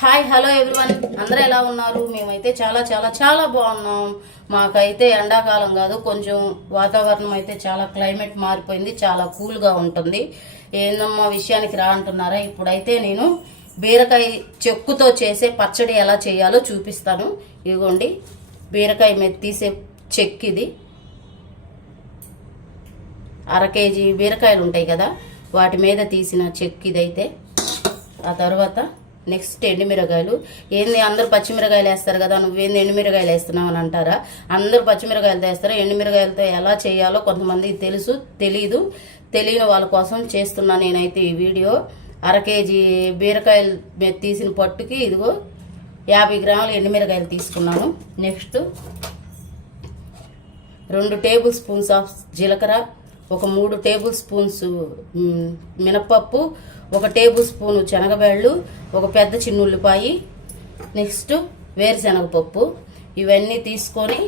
Hi hello everyone, అందరూ ఎలా ఉన్నారు? మేమైతే చాలా చాలా చాలా బాగున్నాం. మాకైతే ఎండాకాలం కాదు, కొంచెం వాతావరణం అయితే చాలా క్లైమేట్ మారిపోయింది, చాలా కూల్గా ఉంటుంది. ఏందమ్మా విషయానికి రా అంటున్నారా? ఇప్పుడైతే నేను బీరకాయ చెక్కుతో చేసే పచ్చడి ఎలా చేయాలో చూపిస్తాను. ఇదిగోండి బీరకాయ మీద తీసే చెక్కు ఇది. అర కేజీ బీరకాయలు ఉంటాయి కదా, వాటి మీద తీసిన చెక్కు ఇదైతే. ఆ తర్వాత నెక్స్ట్ ఎండుమిరకాయలు. ఏంది అందరూ పచ్చిమిరకాయలు వేస్తారు కదా, నువ్వేంది ఎండుమిరకాయలు వేస్తున్నావు అని అంటారా? అందరూ పచ్చిమిరకాయలతో వేస్తారు. ఎండుమిరకాయలతో ఎలా చేయాలో కొంతమందికి తెలుసు, తెలియని వాళ్ళ కోసం చేస్తున్నా నేనైతే ఈ వీడియో. అర కేజీ బీరకాయలు తీసిన పట్టుకి ఇదిగో 50 గ్రాములు ఎండుమిరకాయలు తీసుకున్నాను. నెక్స్ట్ 2 టేబుల్ స్పూన్స్ ఆఫ్ జీలకర్ర, ఒక 3 టేబుల్ స్పూన్స్ మినపప్పు, 1 టేబుల్ స్పూన్ శనగబేళ్ళు, ఒక పెద్ద చిన్న ఉల్లిపాయ, నెక్స్ట్ వేరుశనగపప్పు. ఇవన్నీ తీసుకొని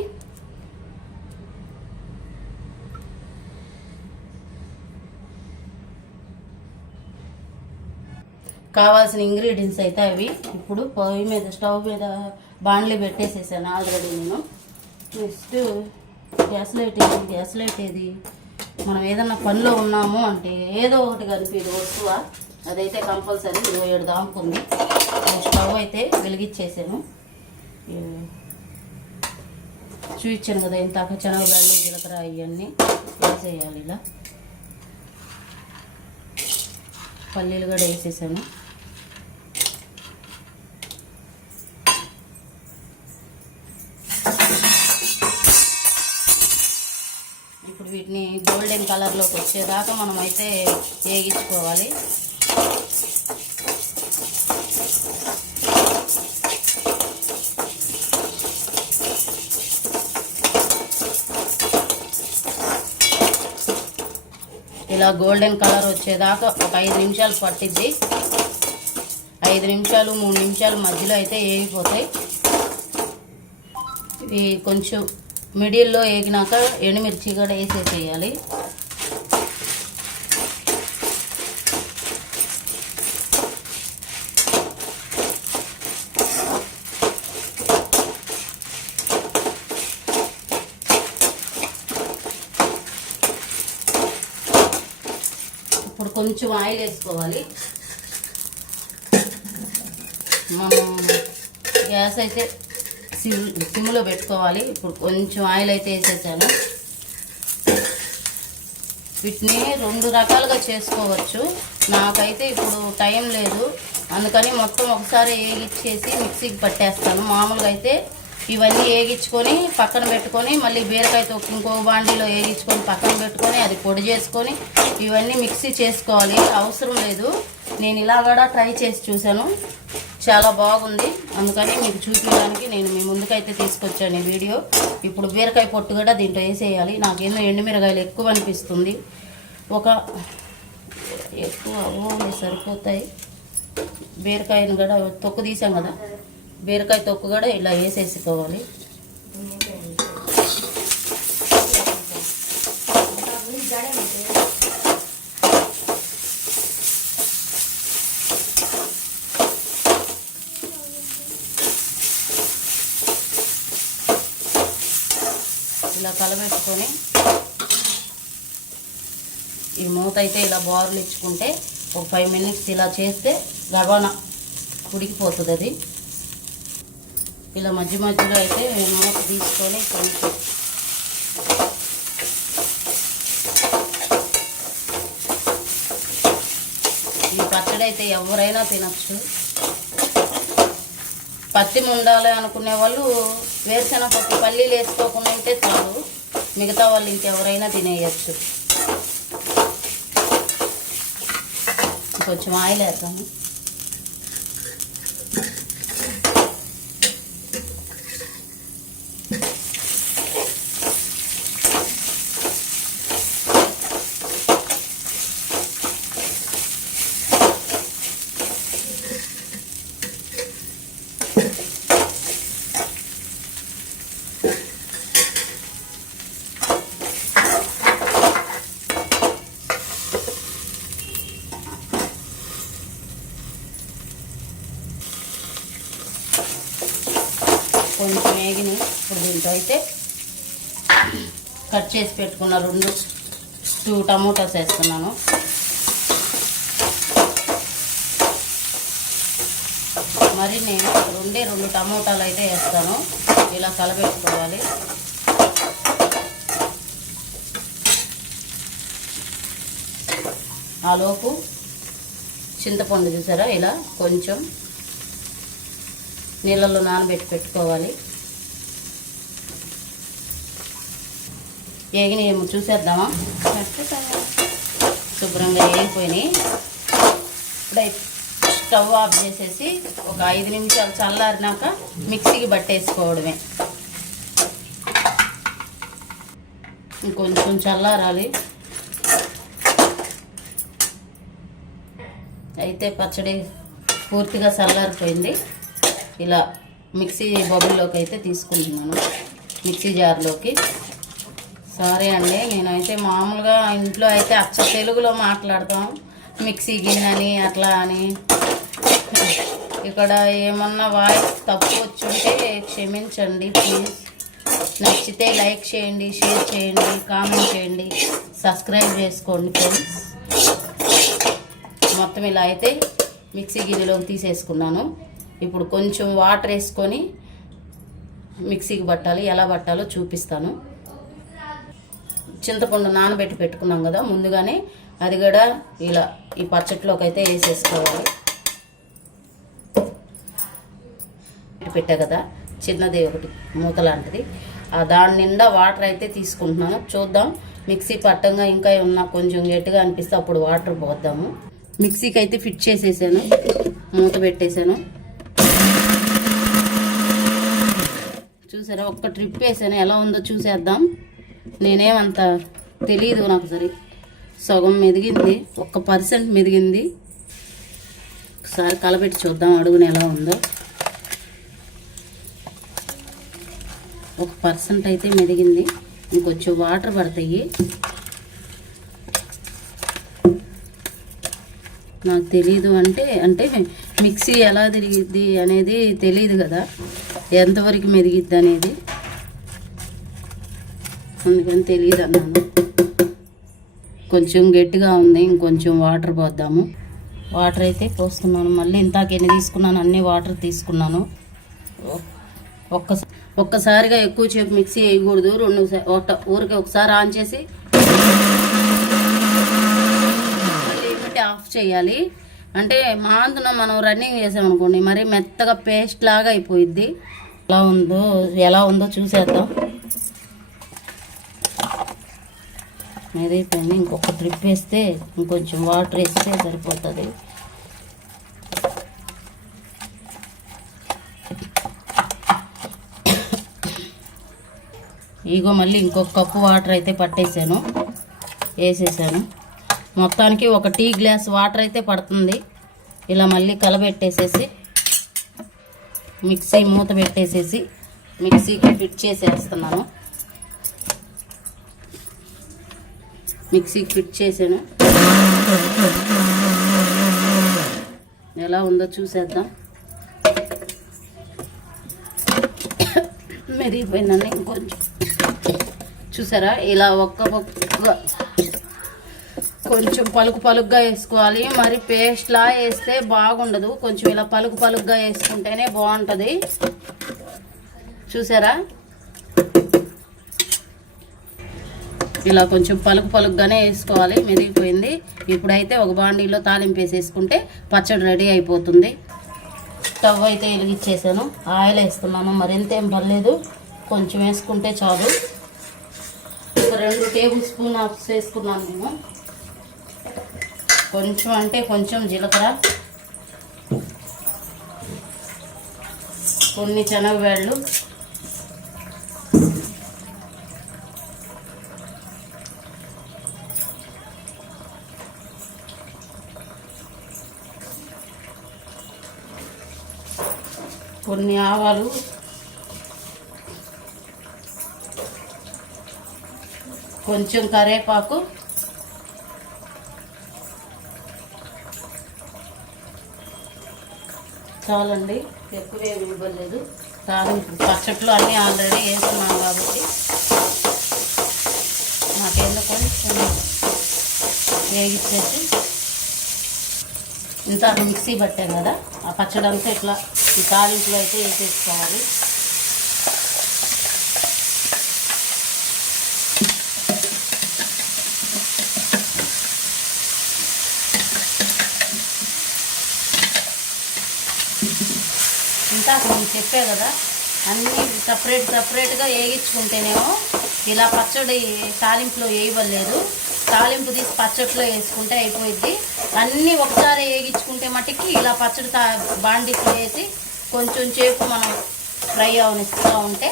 కావాల్సిన ఇంగ్రీడియంట్స్ అయితే అవి. ఇప్పుడు పొయ్యి మీద స్టవ్ మీద బాండ్లీ పెట్టేసేసాను ఆల్రెడీ నేను. నెక్స్ట్ గ్యాస్ లైట్ ఏది మనం ఏదన్నా పనిలో ఉన్నాము అంటే ఏదో ఒకటి కనిపిది వస్తువా, అదైతే కంపల్సరీ 27 దాముకుంది. స్టవ్ అయితే వెలిగించేసాను. చూపించాను కదా ఇంతాక శనగబేళ్ళు జీలకర్ర ఇవన్నీ వేసేయాలి. ఇలా పల్లీలు కూడా వేసేసాను. ఇప్పుడు వీటిని గోల్డెన్ కలర్లోకి వచ్చేదాకా మనం అయితే వేగించుకోవాలి. ఇలా గోల్డెన్ కలర్ వచ్చేదాకా ఒక 5 నిమిషాలు పట్టిద్ది. 5 నిమిషాలు 3 నిమిషాలు మధ్యలో అయితే వేగిపోతాయి. ఇవి కొంచెం మిడిల్లో వేగినాక ఎండుమిర్చి కూడా వేసేసేయాలి. ఇప్పుడు కొంచెం ఆయిల్ వేసుకోవాలి. మనం గ్యాస్ అయితే సిమ్లో పెట్టుకోవాలి. ఇప్పుడు కొంచెం ఆయిల్ అయితే వేసేసాను. వీటిని 2 రకాలుగా చేసుకోవచ్చు. నాకైతే ఇప్పుడు టైం లేదు, అందుకని మొత్తం ఒకసారి వేగిచ్చేసి మిక్సీకి పట్టేస్తాను. మామూలుగా అయితే ఇవన్నీ వేగించుకొని పక్కన పెట్టుకొని మళ్ళీ బీరకాయతో ఇంకో బాండీలో వేగించుకొని పక్కన పెట్టుకొని అది పొడి చేసుకొని ఇవన్నీ మిక్సీ చేసుకోవాలి. అవసరం లేదు, నేను ఇలా కూడా ట్రై చేసి చూశాను, చాలా బాగుంది. అందుకని మీకు చూపించడానికి నేను మీ ముందుకైతే తీసుకొచ్చాను ఈ వీడియో. ఇప్పుడు బీరకాయ పొట్టు కూడా దీంట్లో వేసేయాలి. నాకేమో ఎండుమిరకాయలు ఎక్కువ అనిపిస్తుంది, ఒక ఎక్కువ సరిపోతాయి. బీరకాయను కూడా తొక్కు తీసాం కదా, బీరకాయ తొక్కు కూడా ఇలా వేసేసుకోవాలి. ఇలా కలబెట్టుకొని ఈ మూత అయితే ఇలా బారులు ఇచ్చుకుంటే ఒక 5 మినిట్స్ ఇలా చేస్తే గబన ఉడికిపోతుంది. అది ఇలా మధ్య మధ్యలో అయితే మూత తీసుకొని కొంచెం ఈ పచ్చడి అయితే ఎవరైనా తినచ్చు. పత్తి ఉండాలి అనుకునే వాళ్ళు వేరుశనగపప్పు పల్లీలు వేసుకోకుండా ఉంటే చాలు, మిగతా వాళ్ళు ఇంకెవరైనా తినేయచ్చు. కొంచెం ఆయిల్ వేద్దాము. కొంచెం వేగిని. ఇప్పుడు దీంట్లో అయితే కట్ చేసి పెట్టుకున్న 2 టమోటాస్ వేస్తున్నాను. మరి నేను 2 టమోటాలు అయితే వేస్తాను. ఇలా కలబెట్టుకోవాలి. ఆలోపు చింతపండు చూసారా ఇలా కొంచెం నీళ్ళల్లో నానబెట్టి పెట్టుకోవాలి. ఏగిని ఏమో చూసేద్దామా. శుభ్రంగా వేగిపోయినాయి. ఇప్పుడు స్టవ్ ఆఫ్ చేసేసి ఒక 5 నిమిషాలు చల్లారినాక మిక్సీకి పట్టేసుకోవడమే. ఇంకొంచెం చల్లారాలి. అయితే పచ్చడి పూర్తిగా చల్లారిపోయింది. ఇలా మిక్సీ బౌల్లోకి అయితే తీసుకుంటున్నాను, మిక్సీ జార్లోకి. సారీ అండి, నేనైతే మామూలుగా ఇంట్లో అయితే అచ్చ తెలుగులో మాట్లాడతాం, మిక్సీ గిన్నెని అట్లా అని. ఇక్కడ ఏమన్నా వాయిస్ తప్పు వచ్చుంటే క్షమించండి ప్లీజ్. నచ్చితే లైక్ చేయండి, షేర్ చేయండి, కామెంట్ చేయండి, సబ్స్క్రైబ్ చేసుకోండి ఫ్రెండ్స్. మొత్తం ఇలా అయితే మిక్సీ గిన్నెలోకి తీసేసుకున్నాను. ఇప్పుడు కొంచెం వాటర్ వేసుకొని మిక్సీకి పట్టాలి. ఎలా పట్టాలో చూపిస్తాను. చింతపండు నానబెట్టి పెట్టుకున్నాం కదా ముందుగానే, అది కూడా ఇలా ఈ పచ్చట్లోకి అయితే వేసేసుకోవాలి. పెట్టా కదా చిన్నది ఒకటి మూత లాంటిది, దాని నిండా వాటర్ అయితే తీసుకుంటున్నాను. చూద్దాం మిక్సీ పట్టంగా ఇంకా ఏమన్నా కొంచెం గట్టిగా అనిపిస్తే అప్పుడు వాటర్ పోద్దాము. మిక్సీకి అయితే ఫిట్ చేసేసాను, మూత పెట్టేశాను. చూసారా, ఒక్క ట్రిప్ వేసాను. ఎలా ఉందో చూసేద్దాం. నేనేమంత తెలియదు నాకు, సరే సగం మెదిగింది, 1% మెదిగింది. ఒకసారి కలపెట్టి చూద్దాం అడుగుని ఎలా ఉందో. 1% అయితే మెదిగింది. ఇంకొంచెం వాటర్ పడతాయి. నాకు తెలీదు అంటే మిక్సీ ఎలా తిరిగిద్ది అనేది తెలియదు కదా, ఎంతవరకు మెదిగిద్ది అనేది, అందుకని తెలియదు అన్నాను. కొంచెం గట్టిగా ఉంది, ఇంకొంచెం వాటర్ పోద్దాము. వాటర్ అయితే పోస్తున్నాను. మళ్ళీ ఇంతాక ఎన్ని తీసుకున్నాను అన్ని వాటర్ తీసుకున్నాను. ఒక్కసారిగా ఎక్కువసేపు మిక్సీ వేయకూడదు. ఊరికే ఒకసారి ఆన్ చేసి ఆఫ్ చేయాలి. అంటే మాందున మనం రన్నింగ్ చేసామనుకోండి మరి మెత్తగా పేస్ట్ లాగా అయిపోయిద్ది. ఎలా ఉందో చూసేద్దాం. మెదిగిపోయింది. ఇంకొక ట్రిప్ వేస్తే ఇంకొంచెం వాటర్ వేస్తే సరిపోతుంది. ఇగో మళ్ళీ ఇంకొక కప్పు వాటర్ అయితే పట్టేసాను, వేసేసాను. మొత్తానికి 1 టీ గ్లాస్ వాటర్ అయితే పడుతుంది. ఇలా మళ్ళీ కలబెట్టేసేసి మిక్సీ మూత పెట్టేసేసి మిక్సీకి ఫిట్ చేసేస్తున్నాను. మిక్సీకి ఫిట్ చేసాను. ఎలా ఉందో చూసేద్దాం. మెరిగిపోయిందండి ఇంకొంచెం. చూసారా, ఇలా కొంచెం పలుకుగా వేసుకోవాలి. మరి పేస్ట్లా వేస్తే బాగుండదు. కొంచెం ఇలా పలుకుగా వేసుకుంటేనే బాగుంటుంది. చూసారా, ఇలా కొంచెం పలుకుగానే వేసుకోవాలి. మెరిగిపోయింది. ఇప్పుడైతే ఒక బాండీలో తాలింపు వేసేసుకుంటే పచ్చడి రెడీ అయిపోతుంది. స్టవ్ అయితే వెలిగించేసాను. ఆయిల్ వేస్తున్నాను. మరింతేం పర్లేదు, కొంచెం వేసుకుంటే చాలు. ఒక 2 టేబుల్ స్పూన్ ఆఫ్ వేసుకున్నాను నేను. కొంచెం అంటే కొంచెం జీలకర్ర, కొన్ని శనగవేళ్ళు, కొన్ని ఆవాలు, కొంచెం కరివేపాకు, చాలండి, ఎక్కువ ఇవ్వలేదు. తాలింపు పచ్చట్లు అన్నీ ఆల్రెడీ వేసుకున్నాం కాబట్టి నాకేందో కొంచెం వేగిచ్చేసి ఇంత మిక్సీ పట్టాం కదా ఆ పచ్చడి అంతా ఇట్లా ఈ తాలింపులో అయితే వేసేసుకోవాలి. ఇంత నేను చెప్పే కదా అన్నీ సపరేట్గా వేగించుకుంటేనేమో ఇలా పచ్చడి తాలింపులో వేయవలేదు. తాలింపు తీసి పచ్చడిలో వేసుకుంటే అయిపోయింది. అన్నీ ఒకసారి వేగించుకుంటే మట్టికి ఇలా పచ్చడి బాండీలో వేసి కొంచెం సేపు మనం ఫ్రై అవనిస్తూ ఉంటే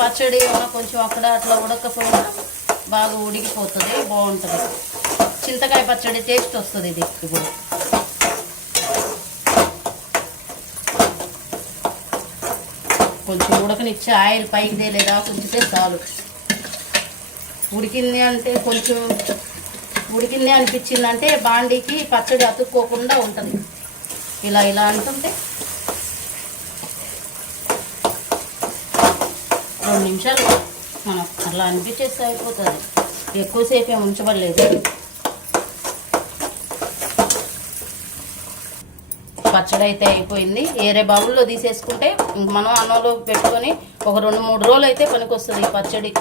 పచ్చడి ఏమైనా కొంచెం అక్కడ అట్లా ఉడకపోయినా బాగా ఉడికిపోతుంది, బాగుంటుంది. చింతకాయ పచ్చడి టేస్ట్ వస్తుంది ఇది. ఇప్పుడు కొంచెం ఉడకనిచ్చి ఆయిల్ పైకి తేలేదా కొంచెం చాలు. ఉడికింది అంటే కొంచెం ఉడికింది అనిపించిందంటే బాండీకి పచ్చడి అతుక్కోకుండా ఉంటుంది. ఇలా ఇలా అంటుంటే 2 నిమిషాలు మనం అట్లా అనిపించేస్తే అయిపోతుంది. ఎక్కువసేపు ఏమి ఉంచబడలేదు. పచ్చడి అయితే అయిపోయింది. వేరే బౌల్లో తీసేసుకుంటే మనం అన్నంలో పెట్టుకొని ఒక 2-3 రోజులు అయితే పనికొస్తుంది ఈ పచ్చడి.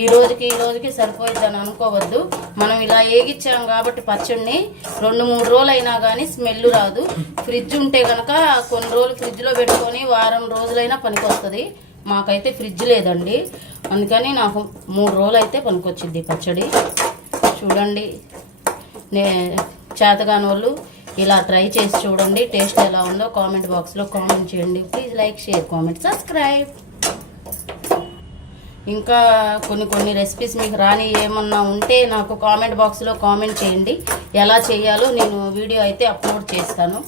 ఈ రోజుకి సరిపోయిద్ది అని అనుకోవద్దు. మనం ఇలా వేగిచ్చాం కాబట్టి పచ్చడిని 2-3 రోజులు అయినా కానీ స్మెల్ రాదు. ఫ్రిడ్జ్ ఉంటే కనుక కొన్ని రోజులు ఫ్రిడ్జ్లో పెట్టుకొని వారం రోజులైనా పనికొస్తుంది. మాకైతే ఫ్రిడ్జ్ లేదండి, అందుకని నాకు 3 రోజులు అయితే పనికొచ్చింది పచ్చడి. చూడండి, చేతగాని వాళ్ళు ఇలా ట్రై చేసి చూడండి. టేస్ట్ ఎలా ఉందో కామెంట్ బాక్స్లో కామెంట్ చేయండి. Please like, share, comment, subscribe. ఇంకా కొన్ని రెసిపీస్ మీకు రాని ఏమన్నా ఉంటే నాకు కామెంట్ బాక్స్లో కామెంట్ చేయండి. ఎలా చేయాలో నేను వీడియో అయితే అప్లోడ్ చేస్తాను.